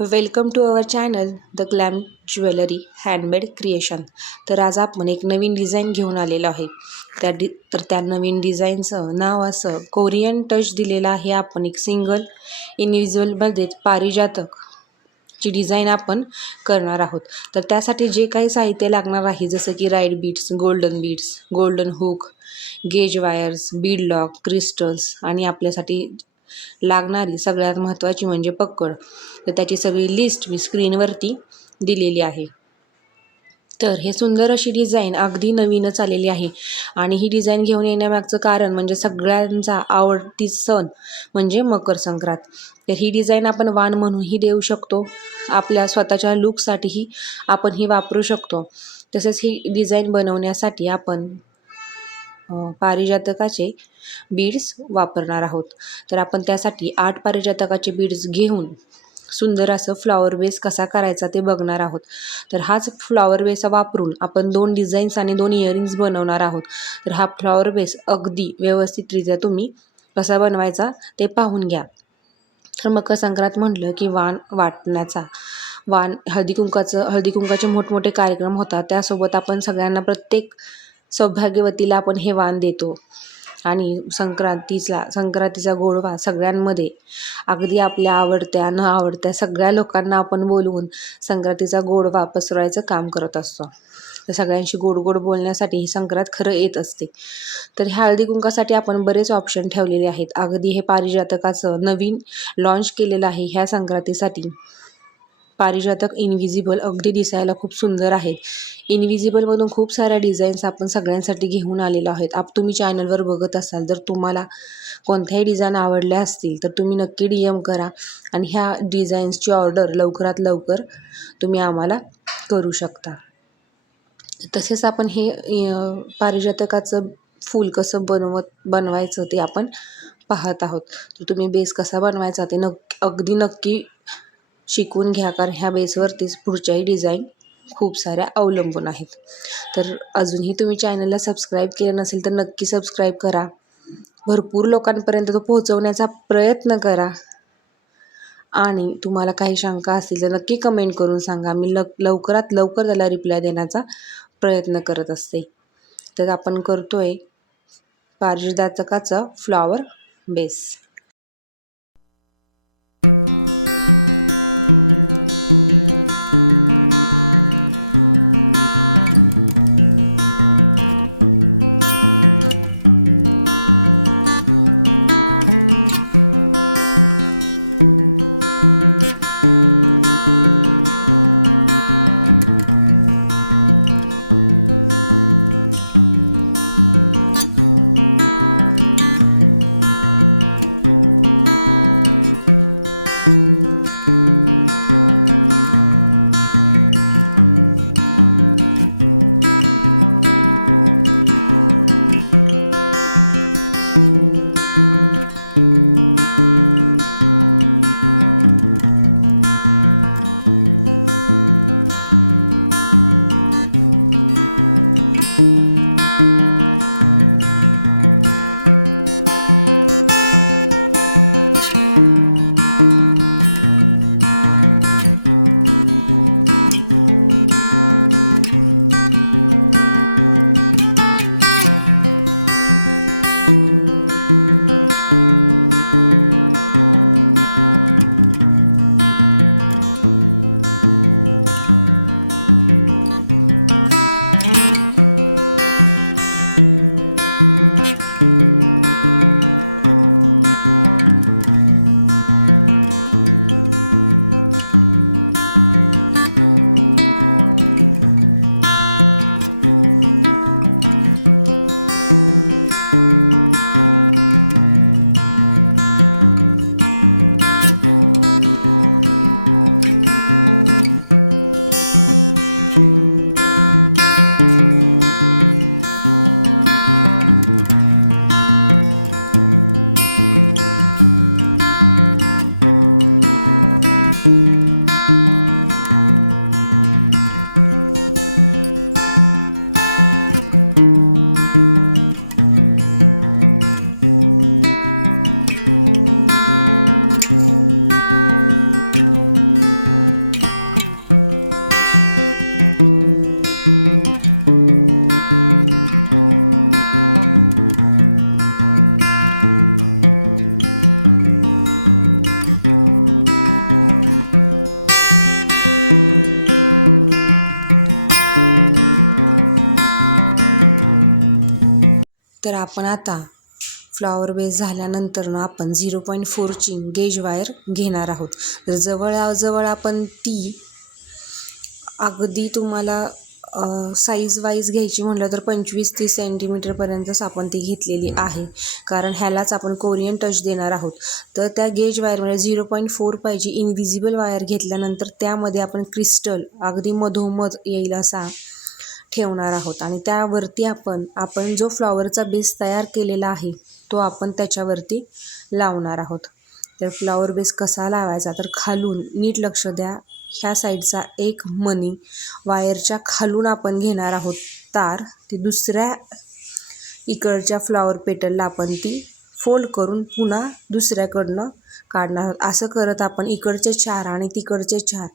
Welcome to our channel the glam jewellery handmade creation. तर आज आपण एक नवीन डिझाईन घेऊन आलेलो आहे. त्या नवीन डिझाईनचं नाव असं कोरियन टच दिलेलं आहे. आपण एक सिंगल इंडिव्हिज्युअलमध्ये पारिजातकची डिझाईन आपण करणार आहोत. तर त्यासाठी जे काही साहित्य लागणार आहे जसं की ride beads, golden hook, gauge wires, Beed lock, crystals आणि आपल्यासाठी लागणारी सगळ्यात महत्त्वाची म्हणजे पक्कड. तर त्याची सगळी लिस्ट मी स्क्रीनवरती दिलेली आहे. तर हे सुंदर अशी डिझाईन अगदी नवीनच आलेली आहे आणि ही डिझाईन घेऊन येण्यामागचं कारण म्हणजे सगळ्यांचा आवडती सण म्हणजे मकर संक्रांत. तर ही डिझाईन आपण वाण म्हणूनही देऊ शकतो, आपल्या स्वतःच्या लुकसाठीही आपण ही वापरू शकतो. तसेच ही डिझाईन बनवण्यासाठी आपण पारिजातकाचे बीड्स वापरणार आहोत. तर आपण त्यासाठी 8 पारिजातकाचे बीड्स घेऊन सुंदर असं फ्लॉवर बेस कसा करायचा ते बघणार आहोत. तर हाच फ्लॉवर बेस वापरून आपण 2 डिझाईन्स आणि 2 इयरिंग्स बनवणार आहोत. तर हा फ्लॉवर बेस अगदी व्यवस्थितरित्या तुम्ही कसा बनवायचा ते पाहून घ्या. तर मकर संक्रांत म्हटलं की हळदी कुंकाचे मोठमोठे कार्यक्रम होतात. त्यासोबत आपण सगळ्यांना प्रत्येक सौभाग्यवतीला आपण हे वाण देतो आणि संक्रांतीचा गोडवा सगळ्यांमध्ये अगदी आपल्या आवडत्या न आवडत्या सगळ्या लोकांना आपण बोलवून संक्रांतीचा गोडवा पसरवायचं काम करत असतो. तर सगळ्यांशी गोड गोड बोलण्यासाठी ही संक्रांत खरं येत असते. तर ह्या हळदी कुंकासाठी आपण बरेच ऑप्शन ठेवलेले आहेत. अगदी हे पारिजातकाचं नवीन लॉन्च केलेलं आहे ह्या संक्रांतीसाठी. पारिजातक इनविजिबल अगदी दिसायला खूप सुंदर आहे. इनविजिबलमधून खूप साऱ्या डिझाईन्स आपण सगळ्यांसाठी घेऊन आलेलो आहोत. तुम्ही चॅनलवर बघत असाल तर तुम्हाला कोणत्याही डिझाईन आवडल्या असतील तर तुम्ही नक्की DM करा आणि ह्या डिझाईन्सची ऑर्डर लवकरात लवकर तुम्ही आम्हाला करू शकता. तसेच आपण हे पारिजातकाचं फूल कसं बनवायचं ते आपण पाहत आहोत. तुम्ही बेस कसा बनवायचा ते अगदी नक्की शिकून घ्या, कारण ह्या बेसवरतीच पुढच्याही डिझाईन खूप साऱ्या अवलंबून आहेत. तर अजूनही तुम्ही चॅनलला सबस्क्राईब केलं नसेल तर नक्की सबस्क्राईब करा. भरपूर लोकांपर्यंत तो पोहोचवण्याचा प्रयत्न करा आणि तुम्हाला काही शंका असतील तर नक्की कमेंट करून सांगा. मी लवकरात लवकर त्याला रिप्लाय देण्याचा प्रयत्न करत असते. तर आपण करतोय पारिजातकाचा फ्लॉवर बेस. आपण आता फ्लॉवर बेस झाल्यानंतर ना आपण 0.4ची गेज वायर घेणार आहोत. तर जवळजवळ आपण ती अगदी तुम्हाला साईज वाईज घ्यायची म्हटलं तर 25-30 सेंटीमीटरपर्यंतच आपण ती घेतलेली आहे, कारण ह्यालाच आपण कोरियन टच देणार आहोत. तर त्या गेज वायरमध्ये 0.4 पाहिजे इनव्हिजिबल वायर घेतल्यानंतर त्यामध्ये आपण क्रिस्टल अगदी मधोमध येईल असा ठेवणार आहोत आणि त्यावरती आपण जो फ्लॉवरचा बेस तयार केलेला आहे तो आपण त्याच्यावरती लावणार आहोत. तर फ्लॉवर बेस कसा लावायचा, तर खालून नीट लक्ष द्या, ह्या साईडचा एक मणी वायरच्या खालून आपण घेणार आहोत तार, ती दुसऱ्या इकडच्या फ्लॉवर पेटलला आपण ती फोल्ड करून पुन्हा दुसऱ्याकडनं काढणार आहोत. असं करत आपण इकडचे 4 आणि तिकडचे 4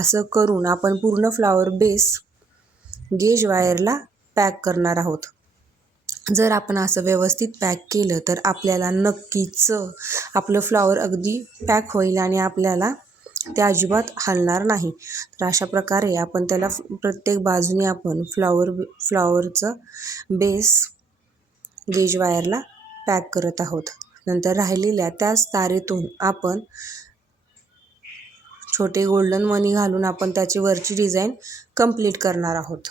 असं करून आपण पूर्ण फ्लॉवर बेस गेज वायरला पॅक करणार आहोत. जर आपण असं व्यवस्थित पॅक केलं तर आपल्याला नक्कीच आपलं फ्लॉवर अगदी पॅक होईल आणि आपल्याला ते अजिबात हलणार नाही. तर अशा प्रकारे आपण त्याला प्रत्येक बाजूने आपण फ्लॉवरचं बेस गेज वायरला पॅक करत आहोत. नंतर राहिलेल्या त्याच तारेतून आपण छोटे गोल्डन मणी घालून आपण त्याची वरची डिझाईन कंप्लीट करणार आहोत.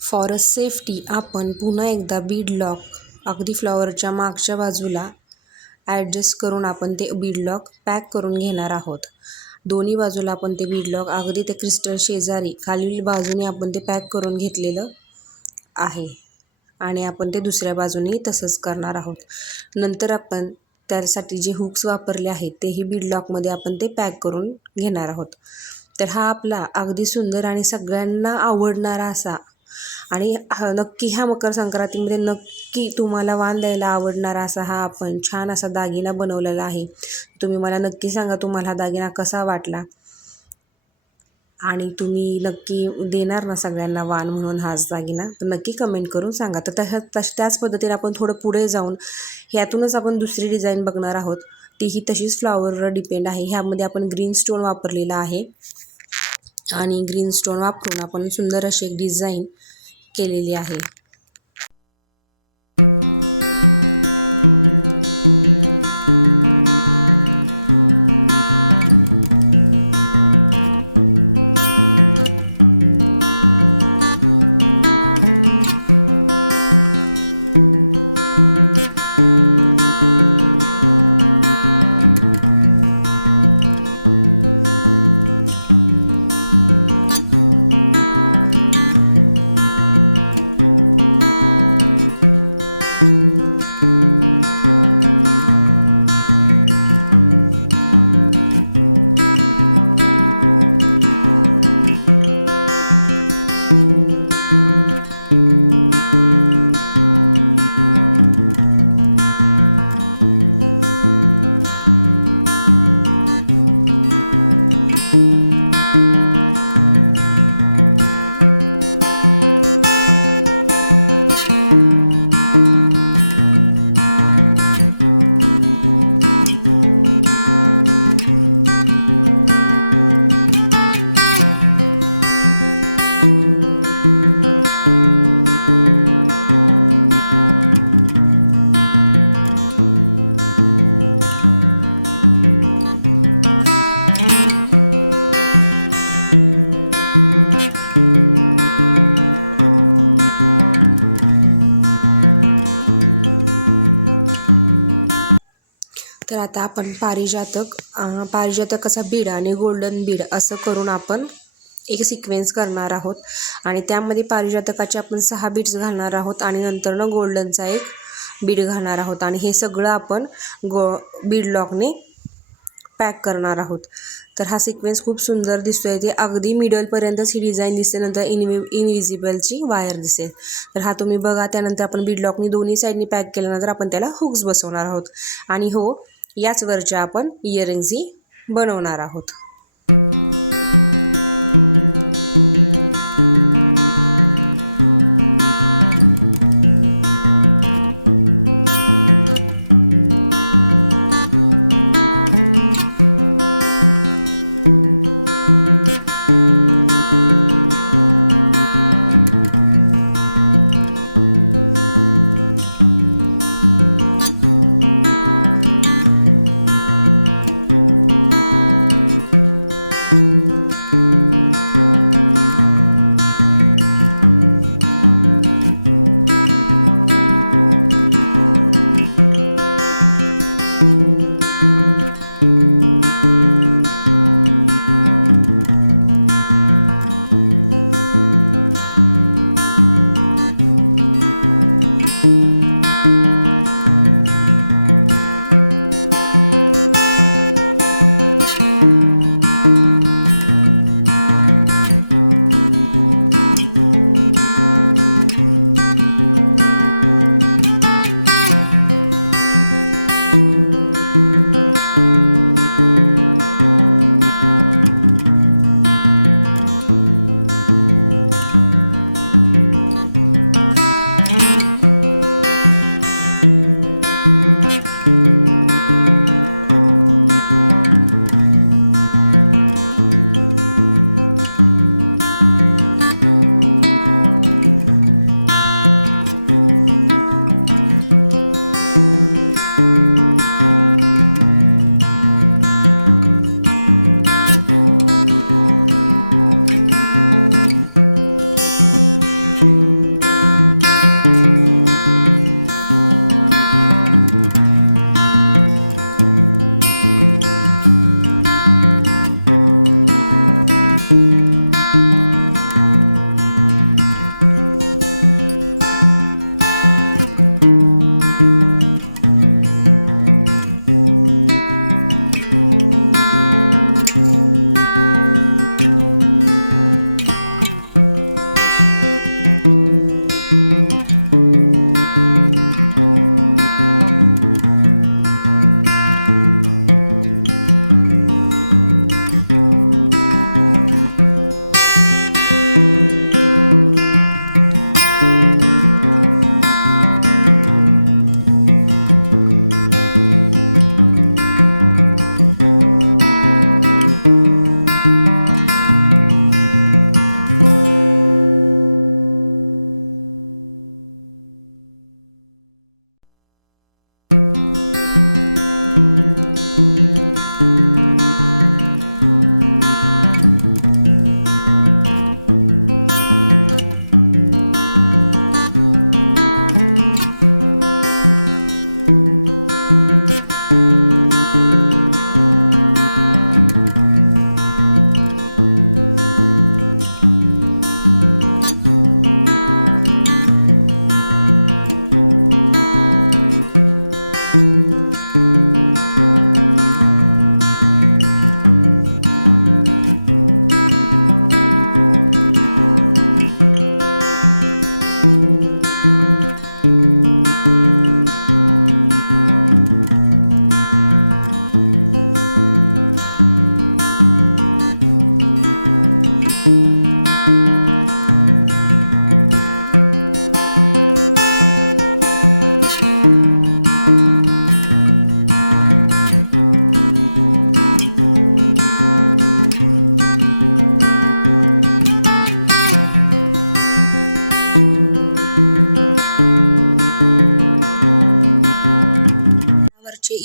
फॉर अ सेफ्टी आपण पुन्हा एकदा बीड लॉक अगदी फ्लॉवरच्या मागच्या बाजूला ॲडजस्ट करून आपण ते बीड लॉक पॅक करून घेणार आहोत. दोन्ही बाजूला आपण ते बीड लॉक अगदी ते क्रिस्टल शेजारी खालील बाजूने आपण ते पॅक करून घेतलेलं आहे आणि आपण ते दुसऱ्या बाजूनेही तसंच करणार आहोत. नंतर आपण त्यासाठी जे हुक्स वापरले आहेत तेही बीड लॉकमध्ये आपण ते पॅक करून घेणार आहोत. तर हा आपला अगदी सुंदर आणि सगळ्यांना आवडणारा असा आणि नक्की ह्या मकर संक्रांतीमध्ये नक्की तुम्हाला वाण द्यायला आवडणारा असा हा आपण छान असा दागिना बनवलेला आहे. तुम्ही मला नक्की सांगा तुम्हाला हा दागिना कसा वाटला. आणि तुम्ही नक्की देणार ना सगळ्यांना वाण म्हणून हाच दागिना, तर नक्की कमेंट करून सांगा. तर त्याच पद्धतीने आपण थोडं पुढे जाऊन ह्यातूनच आपण दुसरी डिझाईन बघणार आहोत. तीही तशीच फ्लावरवर डिपेंड आहे. ह्यामध्ये आपण ग्रीन स्टोन वापरलेला आहे आणि ग्रीन स्टोन वापरून आपण सुंदर अशी एक डिझाईन केलेली आहे. तर आता आपण पारिजातकाचा बीड आणि गोल्डन बीड असं करून आपण एक सिक्वेन्स करणार आहोत आणि त्यामध्ये पारिजातकाचे आपण 6 बीड्स घालणार आहोत आणि नंतरनं गोल्डनचा एक बीड घालणार आहोत आणि हे सगळं आपण बीड लॉकने पॅक करणार आहोत. तर हा सिक्वेन्स खूप सुंदर दिसतोय. ते अगदी मिडलपर्यंतच ही डिझाईन दिसते, नंतर इनविजिबलची वायर दिसेल. तर हा तुम्ही बघा. त्यानंतर आपण बीड लॉकनी दोन्ही साईडनी पॅक केल्यानंतर आपण त्याला हुक्स बसवणार आहोत आणि हो याच वरच्या आपण इयरिंग्सही बनवणार आहोत.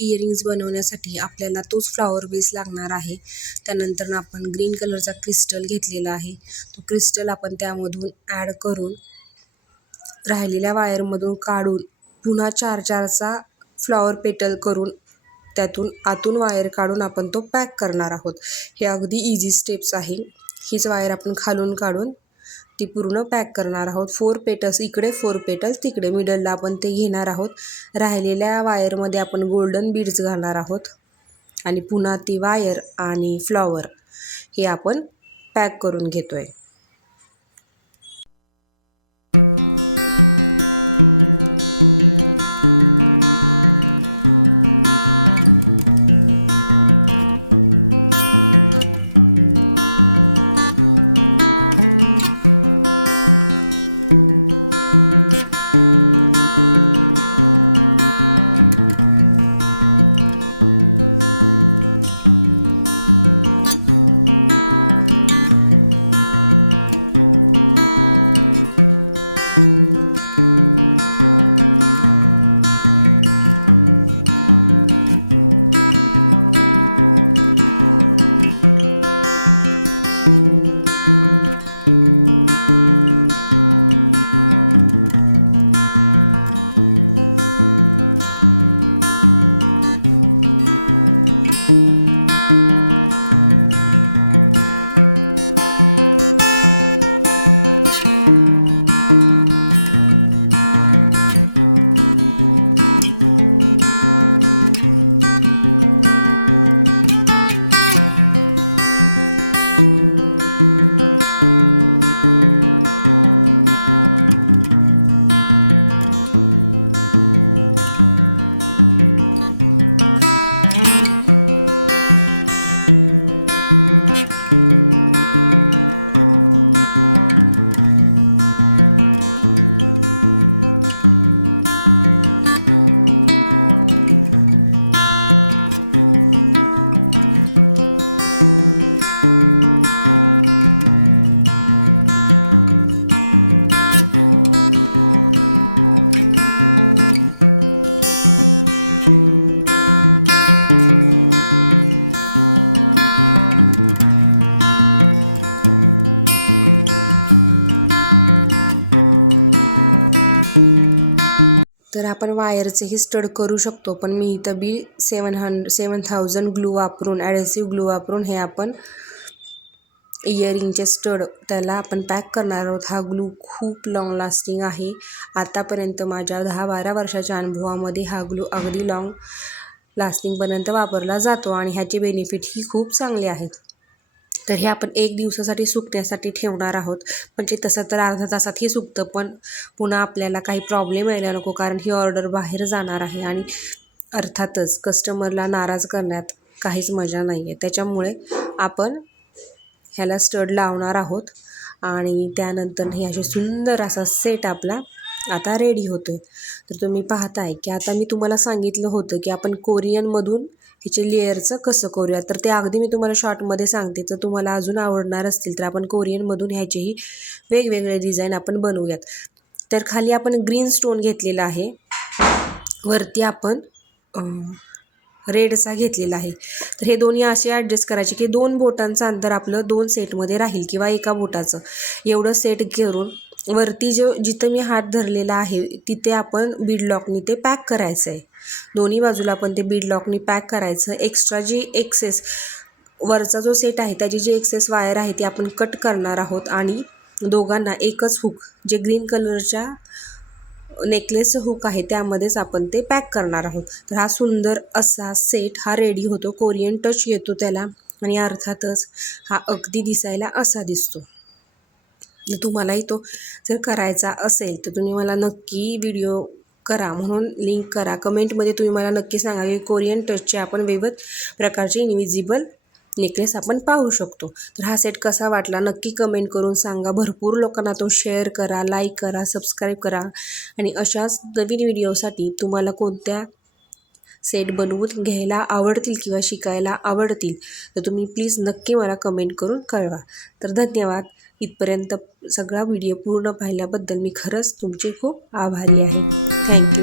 इयरिंग्स बनवण्यासाठी आपल्याला तोच फ्लॉवर बेस लागणार आहे. त्यानंतर आपण ग्रीन कलरचा क्रिस्टल घेतलेला आहे. तो क्रिस्टल आपण त्यामधून ॲड करून राहिलेल्या वायरमधून काढून पुन्हा 4-4चा फ्लॉवर पेटल करून त्यातून आतून वायर काढून आपण तो पॅक करणार आहोत. हे अगदी इझी स्टेप्स आहे. हीच वायर आपण खालून काढून ती पूर्ण पॅक करणार आहोत. 4 पेटल्स इकडे, 4 पेटल्स तिकडे, मिडलला आपण ते घेणार आहोत. राहिलेल्या वायरमध्ये आपण गोल्डन बीड्स घालणार आहोत आणि पुन्हा ती वायर आणि फ्लॉवर हे आपण पॅक करून घेतोय. तर आपण वायरचेही स्टड करू शकतो, पण मी इथं 7000 ग्लू वापरून, ॲडेसिव्ह ग्लू वापरून हे आपण इयरिंगचे स्टड त्याला आपण पॅक करणार आहोत. हा ग्लू खूप लाँग लास्टिंग आहे. आतापर्यंत माझ्या 10-12 वर्षाच्या अनुभवामध्ये हा ग्लू अगदी लाँग लास्टिंगपर्यंत वापरला जातो आणि ह्याचे बेनिफिटही खूप चांगले आहेत. तर हे आपण 1 दिवसासाठी सुकण्यासाठी ठेवणार आहोत. म्हणजे तसं तर अर्ध्या तासातही सुकतं, पण पुन्हा आपल्याला काही प्रॉब्लेम यायला नको, कारण ही ऑर्डर बाहेर जाणार आहे आणि अर्थातच कस्टमरला नाराज करण्यात काहीच मजा नाही आहे. त्याच्यामुळे आपण ह्याला स्टड लावणार आहोत आणि त्यानंतर हे असे सुंदर असा सेट आपला आता रेडी होतो. तर तुम्ही पाहताय की आता मी तुम्हाला सांगितलं होतं की आपण कोरियनमधून ह्याचे लेयरचं कसं करूया, तर ते अगदी मी तुम्हाला शॉर्टमध्ये सांगते. तर तुम्हाला अजून आवडणार असतील तर आपण कोरियनमधून ह्याचेही वेगवेगळे डिझाईन आपण बनवूयात. तर खाली आपण ग्रीन स्टोन घेतलेला आहे, वरती आपण रेडचा घेतलेला आहे. तर हे दोन्ही असे ॲडजस्ट करायचे की 2 बोटांचं अंतर आपलं 2 सेटमध्ये राहील किंवा एका बोटाचं एवढं सेट करून वरती जिथं मी हात धरलेला आहे तिथे आपण बीड लॉकनी ते पॅक करायचं आहे. दोन्ही बाजूला आपण ते बीड लॉकनी पॅक करायचं. एक्स्ट्रा जी एक्सेस वरचा जो सेट आहे त्याची जी एक्सेस वायर आहे ती आपण कट करणार आहोत आणि दोघांना एकच हुक, जे ग्रीन कलरच्या नेकलेसचं हुक आहे त्यामध्येच आपण ते पॅक करणार आहोत. तर हा सुंदर असा सेट हा रेडी होतो. कोरियन टच येतो त्याला आणि अर्थातच हा अगदी दिसायला असा दिसतो. तुम्हालाही तो जर करायचा असेल तर तुम्ही मला नक्की व्हिडिओ करा, म्हणून लिंक करा. कमेंटमध्ये तुम्ही मला नक्की सांगा की कोरियन टचचे आपण विविध प्रकारचे इनविजिबल नेकलेस आपण पाहू शकतो. तर हा सेट कसा वाटला नक्की कमेंट करून सांगा. भरपूर लोकांना तो शेअर करा, लाईक करा, सबस्क्राईब करा. आणि अशाच नवीन व्हिडिओसाठी तुम्हाला कोणत्या सेट बनवून घ्यायला आवडतील किंवा शिकायला आवडतील तर तुम्ही प्लीज नक्की मला कमेंट करून कळवा. तर धन्यवाद. इथपर्यंत सगळा व्हिडिओ पूर्ण पाहिल्याबद्दल मी खरंच तुमची खूप आभारी आहे. थँक्यू.